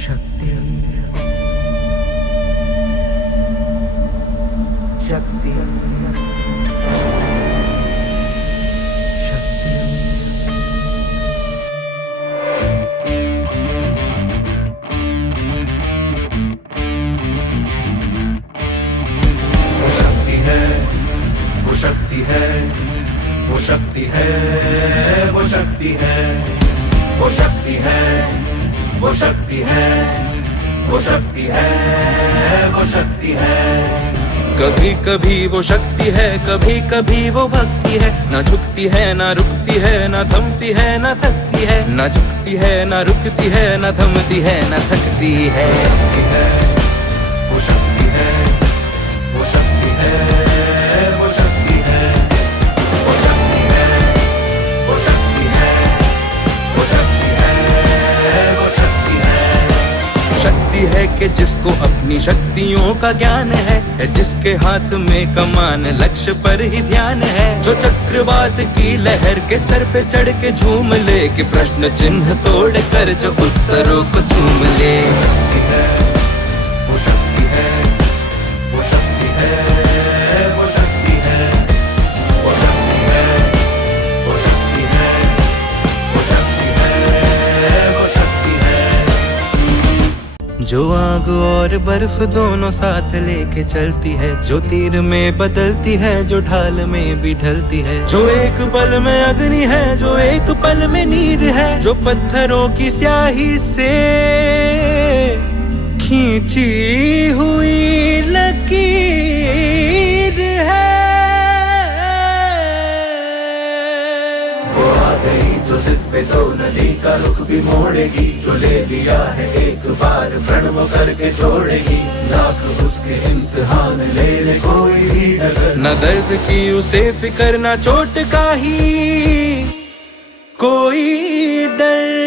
शक्ति शक्ति शक्ति वो शक्ति है, वो शक्ति है, वो शक्ति है, वो शक्ति है, वो शक्ति है, वो शक्ति है, वो शक्ति है, वो शक्ति है। कभी कभी वो शक्ति है, कभी कभी वो भक्ति है। ना झुकती है ना रुकती है, ना थमती है ना थकती है। ना झुकती है ना रुकती है, ना थमती है ना थकती है। शक्ति है, वो शक्ति है, वो शक्ति है, वो शक्ति है, वो शक्ति है, वो शक्ति है, वो शक्ति है, वो शक्ति है। शक्ति है कि जिसको अपनी शक्तियों का ज्ञान है, जिसके हाथ में कमान लक्ष्य पर ही ध्यान है। जो चक्रवात की लहर के सर पे चढ़ के झूम ले, कि प्रश्न चिन्ह तोड़ कर जो उत्तरों को चूम ले। शक्ति है, वो शक्ति है, वो शक्ति है, वो शक्ति है, वो शक्ति है, वो शक्ति है, वो शक्ति है, वो शक्ति है। जो आग और बर्फ दोनों साथ लेके चलती है, जो तीर में बदलती है, जो ढाल में भी ढलती है। जो एक पल में अग्नि है, जो एक पल में नीर है। जो पत्थरों की स्याही से खींची हुई लकीर है। वो आ गई जो जिद पे तो नदी का रुख भी मोड़ेगी। जो ले लिया है एक बार प्रण वो करके छोड़ेगी। लाख उसके इम्तिहान ले ले कोई भी डगर। न दर्द की उसे फिकर, न चोट का ही कोई डर।